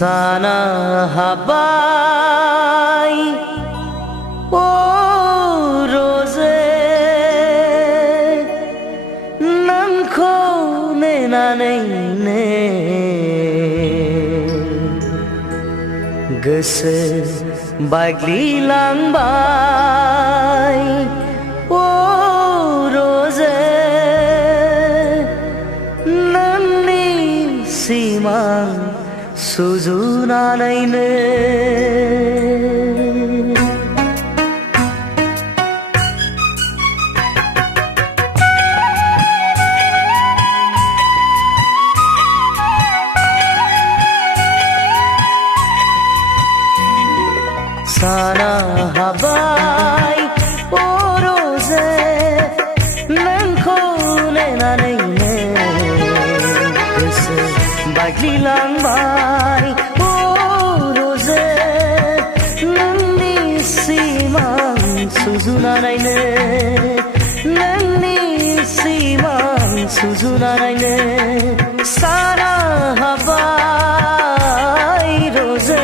Sana habai o rose nan kho ne na nei ne goso bagli lang bai o rose nan ni simang sujunalayne sana habai o rose nanko nenanayne goso bagli lang bai o rose nanni simang sujunanayne nanni simang sujunanayne sana habai rose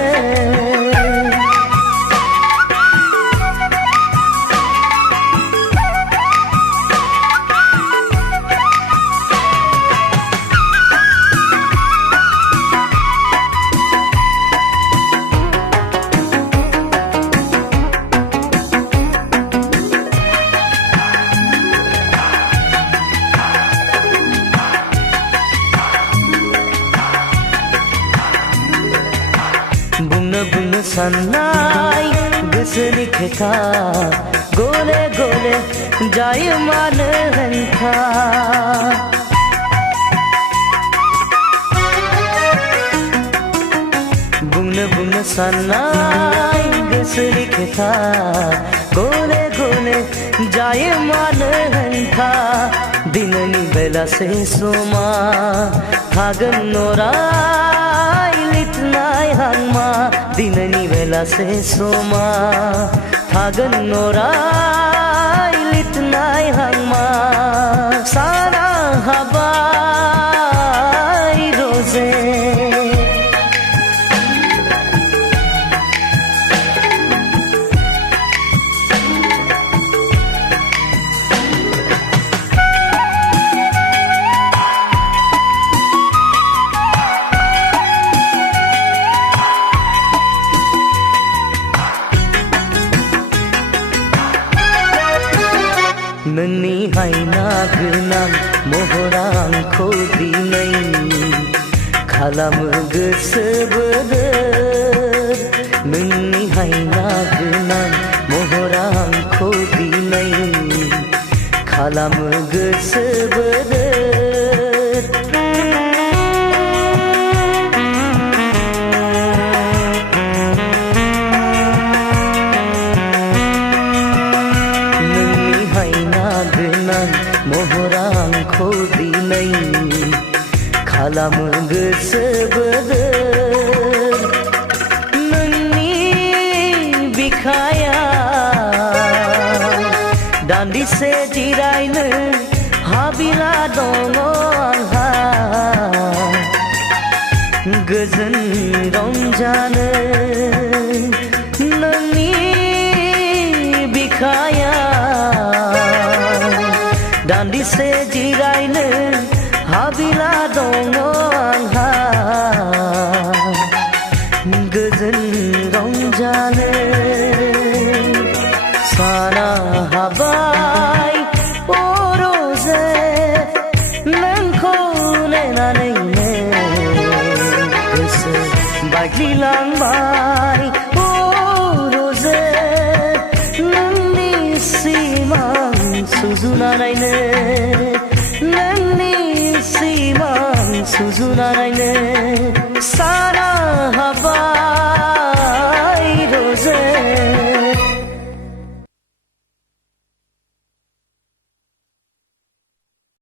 बुंनो साननाय गोसोनि खोथा गले गले जायो मानो हेंथा बुंनो साननाय गोसोनि खोथा गले गले जायो मानो हेंथा दिननि बेलासे समा थागोन नराय लिरनाय हांमा दिननि बेलासे समा थागोन नराय लिरनाय हांमा साना हाबाय रजे नोंनि हायना गोनां महरा आंखौ दिनै खालामो गोसो बोदोर नोंनि हायना गोनां महरा आंखौ दिनै खालामो गोसो बोदोर महरा आंखौ दिनै खालामो गोसो बोदोर नोंनि बिखाया दान्दिसे जिरायनो हाबिला दङ आंहा गोजोन रंजानो नोंनि बिखाया दान्दिसे जिरायनो हाबिला दङ आंहा गोजोन रंजानो साना हाबाय ओ रजे नोंखौ नेनानैनो गोसो बायग्लिलांबाय ओ रजे नोंनि सिमां सुजुनानैनो नोंनि सिमां सुजुनानैनो